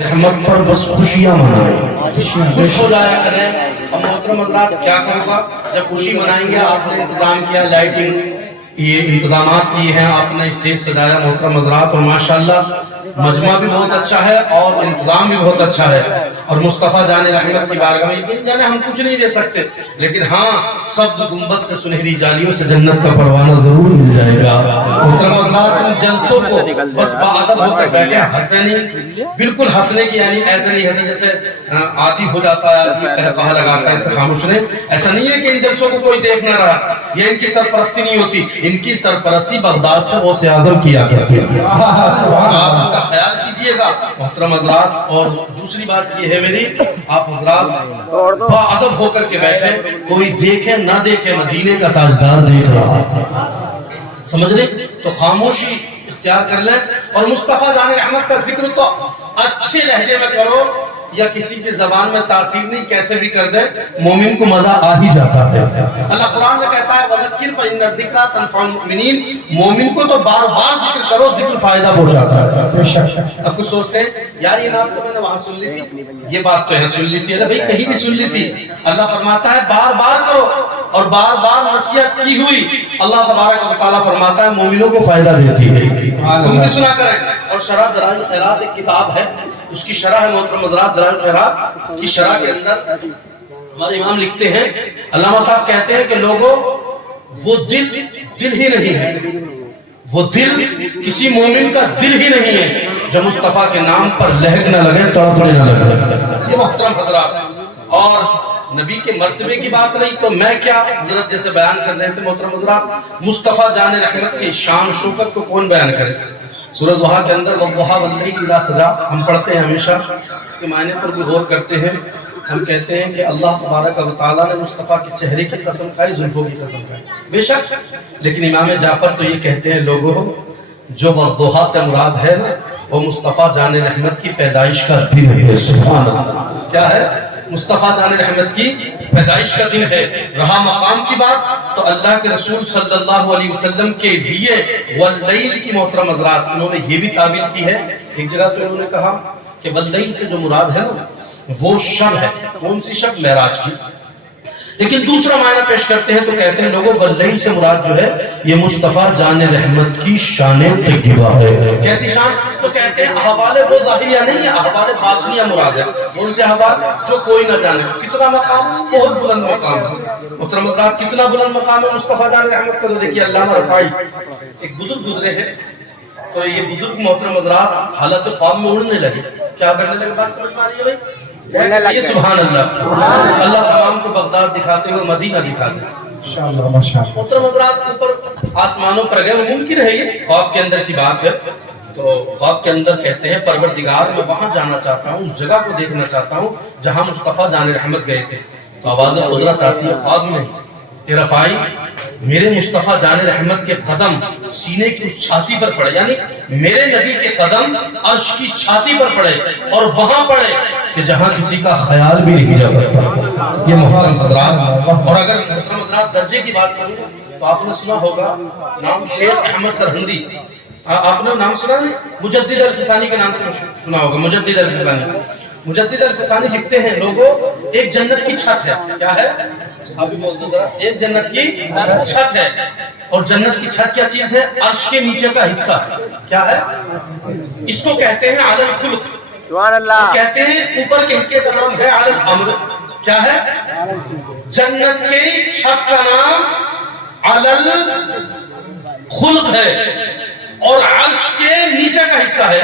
رحمت پر بس خوشیاں منائیں، خوش ہو جایا کریں۔ اب محترم حضرات کیا ہوگا جب خوشی منائیں گے؟ آپ نے انتظام کیا، لائٹنگ یہ انتظامات کی ہیں، آپ نے اسٹیج سجایا محترم حضرات، اور ماشاءاللہ مجمع بھی بہت اچھا ہے اور انتظام بھی بہت اچھا ہے، اور مصطفیٰ جان رحمت کی بارگاہ میں یقین جانے ہم کچھ نہیں دے سکتے، لیکن ہاں سبز گنبد سے سنہری جالیوں سے جنت کا پروانہ ضرور مل جائے گا۔ محترم حضرات ان جلسوں کو بس باادب ہو کر بیٹھے، ہنسے نہیں، بالکل ہنسنے کی یعنی ایسے نہیں ہنسے جیسے عادی ہو جاتا ہے آدمی قہقہہ لگاتا ہے ایسے خاموش نہیں، ایسا نہیں ہے کہ ان جلسوں کو کوئی دیکھ نہ رہا، یہ ان کی سرپرستی نہیں ہوتی، ان کی سرپرستی بغداد سے غوث اعظم کیا کرتے ہیں۔ آپ اس کا خیال کیجئے گا محترم حضرات۔ اور دوسری بات یہ ہے میری، آپ حضرات باادب ہو کر کے بیٹھیں، کوئی دیکھے نہ دیکھے مدینے کا تاجدار دیکھ رہا ہے، سمجھ لیں تو خاموشی اختیار کر لیں، اور مصطفیٰ جان رحمت کا ذکر تو اچھے لہجے میں کرو یا کسی کی زبان میں تاثیر نہیں، کیسے بھی کر دے مومن کو مزہ آ ہی جاتا ہے۔ اللہ قرآن میں کہتا ہے وَذَكِّرْ فَإِنَّ الذِّكْرَىٰ تَنفَعُ الْمُؤْمِنِينَ، مومن کو تو بار بار ذکر کرو، ذکر فائدہ پہنچاتا ہے۔ اب کچھ سوچتے ہیں یار یہ بات تو میں نے وہاں سن لی تھی، یہ بات تو یہاں سن لی تھی، بھئی کہیں بھی سن لی تھی۔ اللہ فرماتا ہے بار بار کرو، اور بار بار نصیحت کی ہوئی اللہ تبارک و تعالیٰ فرماتا ہے مومنوں کو فائدہ دیتی ہے، تم بھی سنا کریں۔ اور شرح دلائل الخیرات ایک کتاب ہے، اس کی شرح ہے محترم حضرات، دلائل الخیرات کی شرح کے اندر ہمارے امام لکھتے ہیں، علامہ صاحب کہتے ہیں کہ لوگوں وہ دل ہی نہیں ہے، وہ دل کسی مومن کا دل ہی نہیں ہے جو مصطفیٰ کے نام پر لہک نہ لگے، تڑپنے نہ لگے۔ یہ محترم حضرات، اور نبی کے مرتبے کی بات نہیں تو میں کیا، حضرت جیسے بیان کر رہے تھے محترم حضرات، مصطفیٰ جان رحمت کی شان شوکت کو کون بیان کرے؟ سورہ ضحیٰ کے اندر وَالضُّحَىٰ وَاللَّيْلِ إِذَا سَجَىٰ ہم پڑھتے ہیں ہمیشہ، اس کے معنی پر بھی غور کرتے ہیں۔ ہم کہتے ہیں کہ اللہ تبارک و تعالیٰ نے مصطفیٰ کے چہرے کی قسم کھائی، زلفوں کی قسم کھائی، بے شک، لیکن امام جعفر تو یہ کہتے ہیں لوگوں جو وَالضُّحَىٰ سے مراد ہے وہ مصطفیٰ جان رحمت کی پیدائش کا دن ہے۔ سبحان اللہ، کیا ہے؟ مصطفیٰ جان رحمت کی پیدائش کا دن ہے۔ رہا مقام کی بات تو اللہ کے رسول صلی اللہ علیہ وسلم کے لیے واللیل کی محترم حضرات انہوں نے یہ بھی تعبیر کی ہے، ایک جگہ تو انہوں نے کہا کہ واللیل سے جو مراد ہے نا وہ شب ہے، کون سی شب؟ معراج کی، لیکن دوسرا معنی پیش کرتے ہیں تو کہتے ہیں لوگوں واللیل سے مراد جو ہے یہ مصطفیٰ جان رحمت کی شان طیبہ ہے۔ کیسی شان؟ تو کہتے ہیں احوال وہ ظاہریہ نہیں ہے، احوال باطنیہ مراد ہے۔ کون سے احوال؟ جو کوئی نہ جانے۔ کتنا مقام؟ بہت بلند مقام ہے محترم حضرات، کتنا بلند مقام ہے مصطفیٰ جان رحمت کا۔ تو دیکھیے علامہ رفاعی ایک بزرگ گزرے ہیں، تو یہ بزرگ محترم حضرات حالت خواب میں اڑنے لگے، کیا کرنے لگے؟ بات سمجھ میں آ رہی ہے بھائی؟ یہ سبحان اللہ، اللہ تمام کو بغداد دکھاتے ہوئے مدینہ دکھا دے محترم حضرات۔ اوپر آسمانوں پر گئے، وہ ممکن ہے یہ خواب کے اندر کی بات ہے، تو خواب کے اندر کہتے ہیں پروردگار میں وہاں جانا چاہتا ہوں، اس جگہ کو دیکھنا چاہتا ہوں جہاں مصطفیٰ جان رحمت گئے تھے۔ تو آواز قدرت آتی ہے، خواب ہی نہیں، اے رفاعی میرے مصطفیٰ جان رحمت کے قدم سینے کی اس چھاتی پر پڑے، یعنی میرے نبی کے قدم عرش کی چھاتی پر پڑے اور وہاں پڑے کہ جہاں کسی کا خیال بھی نہیں جا سکتا۔ یہ محترم حضرات، اور اگر محترم حضرات درجے کی بات کروں تو آپ نے سنا ہوگا نام شیخ احمد سرہندی، آپ نے نام سنا ہے؟ مجدد الفسانی کے نام سے سنا ہوگا، مجدد الفسانی۔ مجدد الفسانی لکھتے ہیں لوگوں ایک جنت کی چھت ہے، کیا ہے؟ آپ بھی بول دو ذرا، ایک جنت کی چھت ہے، اور جنت کی چھت کیا چیز ہے؟ عرش کے نیچے کا حصہ ہے، کیا ہے؟ اس کو کہتے ہیں علی الخلق، سبحان اللہ، کہتے ہیں اوپر کے حصے کا نام ہے علی الامر، کیا ہے؟ جنت کی چھت کا نام علی الخلق ہے، اور عرش کے نیچے کا حصہ ہے،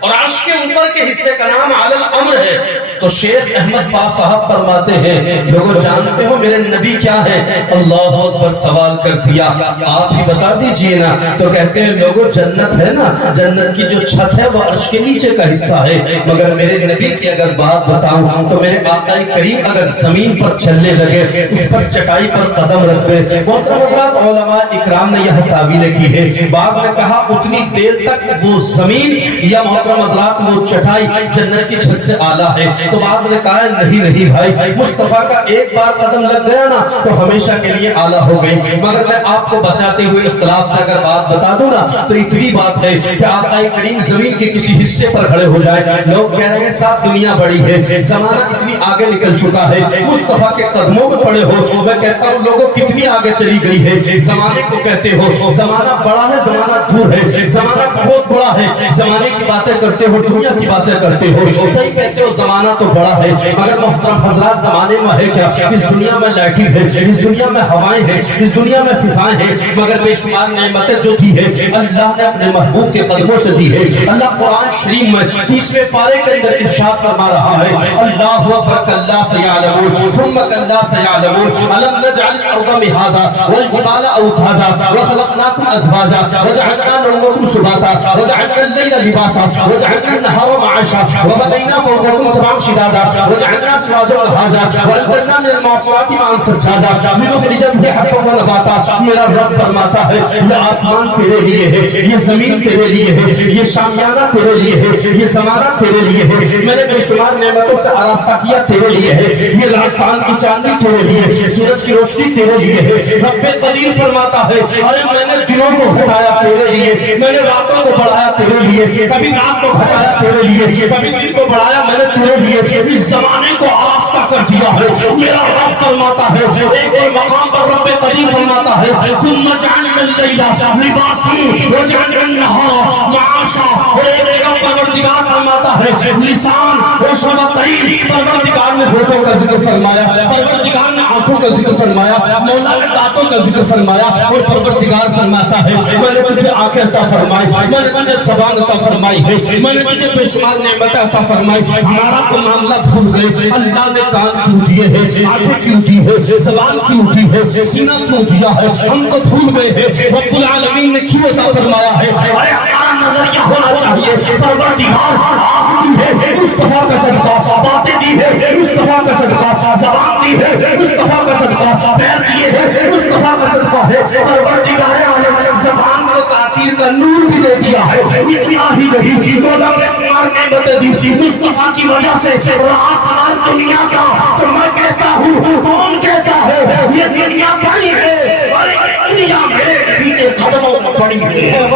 اور عرش کے اوپر کے حصے کا نام علی الامر ہے۔ تو شیخ احمد فاض صاحب فرماتے ہیں لوگوں جانتے ہو میرے نبی کیا ہیں؟ اللہ اکبر، سوال کر دیا، آپ ہی بتا دیجئے نا۔ تو کہتے ہیں لوگوں جنت ہے نا، جنت کی جو چھت ہے وہ عرش کے نیچے کا حصہ ہے، مگر میرے نبی کی اگر بات بتاؤں تو میرے آقا کریم اگر زمین پر چلنے لگے، اس پر چٹائی پر قدم رکھ دے۔ محترم حضرات علماء اکرام نے یہ تعویلیں کی ہے، بعض نے کہا اتنی دیر تک وہ زمین یا محترم حضرات وہ چٹائی جنت کی چھت سے اعلیٰ ہے، تو بعض نے کہا نہیں بھائی، مصطفیٰ کا ایک بار قدم لگ گیا نا تو ہمیشہ کے لیے اعلیٰ ہو گئی۔ مگر میں آپ کو بچاتے ہوئے اختلاف سے اگر بات بتا دوں نا تو اتنی بات ہے کہ آقا کریم زمین کے کسی حصے پر کھڑے ہو جائے، لوگ کہہ رہے ہیں صاحب دنیا بڑی ہے، زمانہ اتنی آگے نکل چکا ہے، مصطفیٰ کے قدموں میں پڑے ہو، میں کہتا ہوں لوگوں کتنی آگے چلی گئی ہے، زمانے کو کہتے ہو زمانہ بڑا ہے، زمانہ دور ہے، زمانہ بہت بڑا ہے، زمانے کی باتیں کرتے ہو، دنیا کی باتیں کرتے ہو، صحیح کہتے ہو زمانہ تو بڑا ہے، مگر محترم حضرات زمانے میں ہے کیا؟ اس دنیا میں لائٹنگ ہے، اس دنیا میں ہوائیں ہیں، اس دنیا میں فضائیں ہیں، مگر بے شمار نعمتیں جو دی ہے اللہ نے اپنے محبوب کے قدموں سے دی ہے۔ اللہ قرآن شریف میں 30ویں پارے کے اندر ارشاد فرما رہا ہے، اللہ اکبر کلا سیعلمون ثم کلا سیعلمون الم نجعل الارض مہادا والجبال اوتادا وخلقناکم ازواجا وجعلنا نومکم سباتا وجعلنا اللیل لباسا وجعلنا النہار معاشا وبنینا فوقکم سبعا شدادا وجعلنا سراجا وہاجا وانزلنا من المعصرات ماء ثجاجا لنخرج به حبا ونباتا۔ میرا رب فرماتا ہے یہ آسمان تیرے لیے ہے، یہ زمین تیرے لیے ہے، یہ شامیانہ تیرے لیے ہے، یہ زمانہ تیرے لیے ہے، میں نے بے شمار نعمتوں سے آراستہ کیا تیرے لیے ہے، یہ لاسان کی چاندنی تیرے لیے ہے، سورج کی روشنی تیرے لیے ہے۔ رب قدیر فرماتا ہے ارے میں نے دنوں کو گھٹایا تیرے لیے، میں نے راتوں کو بڑھایا تیرے لیے، کبھی رات کو گھٹایا تیرے لیے، کبھی دن کو بڑھایا میں نے تیرے لیے، اس زمانے کو آراستہ کر دیا ہے۔ میرا رب فرماتا ہے ایک اور مقام پر رب قدیر فرماتا ہے ثم جعلنا اللیل لباسا وجعلنا النہار معاشا، اور ایک جگہ پروردگار فرماتا ہے لسان و شفتین، پروردگار نے ہونٹوں کا ذکر فرمایا، پروردگار نے آنکھوں کا ذکر فرمایا، مولا نے دانتوں کا ذکر فرمایا، اور پروردگار فرماتا ہے میں نے تجھے آنکھیں عطا فرمائی، میں نے تجھے زبان عطا فرمائی ہے، میں نے تجھے بے شمار نعمتیں عطا فرمائی۔ ہمارا تو معاملہ بھول گئے، اللہ نے کان کیوں دیے ہیں، آنکھیں کیوں دی ہے، زبان کیوں دی ہے، سینہ کیوں دیا ہے، ہم تو بھول گئے ہیں رب العالمین نے کیوں عطا فرمایا ہے۔ ارے ہمارا نظریہ ہونا چاہیے پروردگار آنکھ دی ہے مصطفیٰ کا صدقہ، باتیں دی ہے مصطفیٰ کا صدقہ، زبان دی ہے مصطفیٰ کا صدقہ، پیر دیے ہے مصطفیٰ کا صدقہ ہے۔ پروردگار عالم زبان کو تاثیر کا نور بھی دے دیا ہے، اتنا ہی نہیں مولا نے شمار نعمتیں دی مصطفیٰ کی وجہ سے، اور آسمان دنیا کا تو میں کہتا ہوں کون کہتا ہے یہ دنیا بڑی ہے، اور دنیا میرے نبی کے قدموں میں پڑی ہے۔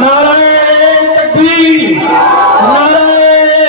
نعرہ تکبیر، نعرہ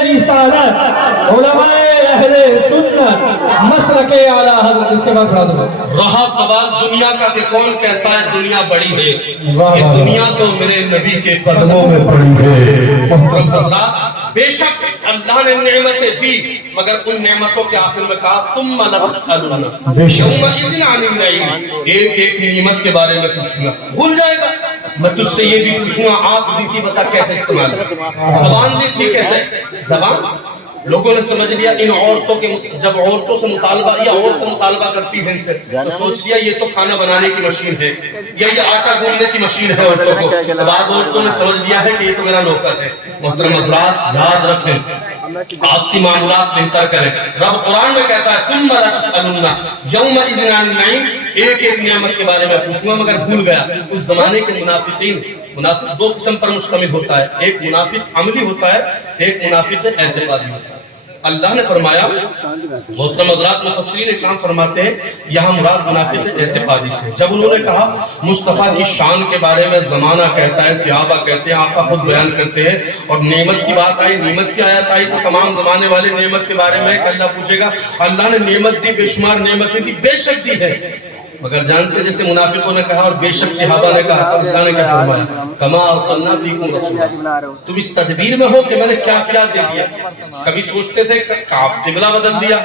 رسالت، علماء اہل سنت، مسلک اعلیٰ حضرت، اس کے بعد بڑھا دو۔ رہا سوال دنیا کا کہ کون کہتا ہے دنیا بڑی ہے، یہ دنیا تو میرے نبی کے قدموں میں پڑی ہے۔ محترم حضرات بے شک اللہ نے نعمتیں دی، مگر ان نعمتوں کے آخر میں کہا ثم لتسألن یومئذ عن النعیم، ایک ایک نعمت کے بارے میں پوچھوں گا، بھول جائے گا۔ میں تجھ سے یہ بھی پوچھوں گا آنکھ دی تھی بتا کیسے استعمال ہے، زبان دی تھی کیسے، زبان لوگوں نے سمجھ لیا ان عورتوں کے، جب عورتوں سے مطالبہ یا عورتیں مطالبہ کرتی ہیں ان سے تو سوچ لیا یہ تو کھانا بنانے کی مشین ہے یا یہ آٹا گوندنے کی مشین ہے عورتوں کو، بعد عورتوں نے سمجھ لیا ہے کہ یہ تو میرا نوکر ہے۔ محترم حضرات یاد رکھیں آج سی معاملات بہتر کریں، رب قرآن میں کہتا ہے ثم لتسألن یومئذ عن النعیم، ایک ایک نعمت کے بارے میں پوچھوں گا، مگر بھول گیا۔ اس زمانے کے منافقین، منافق دو قسم پر مشتمل ہوتا ہے، ایک منافق عملی ہوتا ہے، ایک منافق اعتقادی ہوتا ہے۔ اللہ نے فرمایا، محترم حضرات مفسرین اکرام فرماتے ہیں یہاں مراد منافق اعتقادی سے۔ جب انہوں نے کہا مصطفیٰ کی شان کے بارے میں زمانہ کہتا ہے، صحابہ کہتے ہیں، آقا خود بیان کرتے ہیں، اور نعمت کی بات آئی، نعمت کی آیت آئی تو تمام زمانے والے نعمت کے بارے میں کہ اللہ پوچھے گا اللہ نے نعمت دی، بے شمار نعمتیں دی، بے شک دی ہے، مگر جانتے جیسے منافقوں نے کہا اور بے شک صحابہ نے کہا، اللہ نے کیا فرمایا کما ارسلنا فیکم رسولا، تم اس تدبیر میں ہو کہ میں نے کیا کیا دے دیا۔ کبھی سوچتے تھے کہ قبلہ بدل دیا،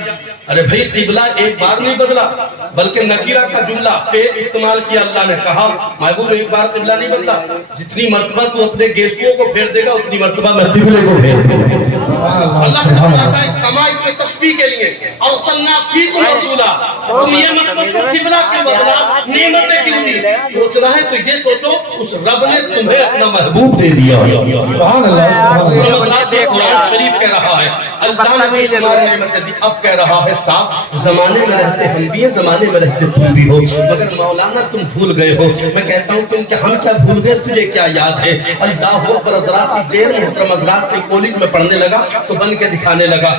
ارے بھئی قبلہ ایک بار نہیں بدلا بلکہ نکیرہ کا جملہ فعل استعمال کیا، اللہ نے کہا محبوب ایک بار قبلہ نہیں بدلا، جتنی مرتبہ تو اپنے گیسوؤں کو پھیر دے گا اتنی مرتبہ میں قبلے کو پھیر دے گا۔ اللہ فرماتا ہے کما اس میں تشبیہ کے لیے ارسلنا فیکم رسولا، تم یہ مطلب قبلہ کیوں بدلا، نعمتیں کیوں دی، سوچنا ہے تو یہ سوچو اس رب نے تمہیں اپنا محبوب دے دیا۔ سبحان اللہ، قرآن شریف کہہ رہا ہے اللہ نے بے شمار نعمتیں دی، اب کہہ رہا ہے صاحب زمانے میں رہتے ہم بھی ہیں، زمانے میں رہتے تم بھی ہو، مگر مولانا تم بھول گئے ہو۔ میں کہتا ہوں تم کہ ہم کیا بھول گئے، تجھے کیا یاد ہے۔ اللہ اکبر، ذرا سی دیر محترم حضرات کے کالج میں پڑھنے لگا تو بن کے دکھانے لگا،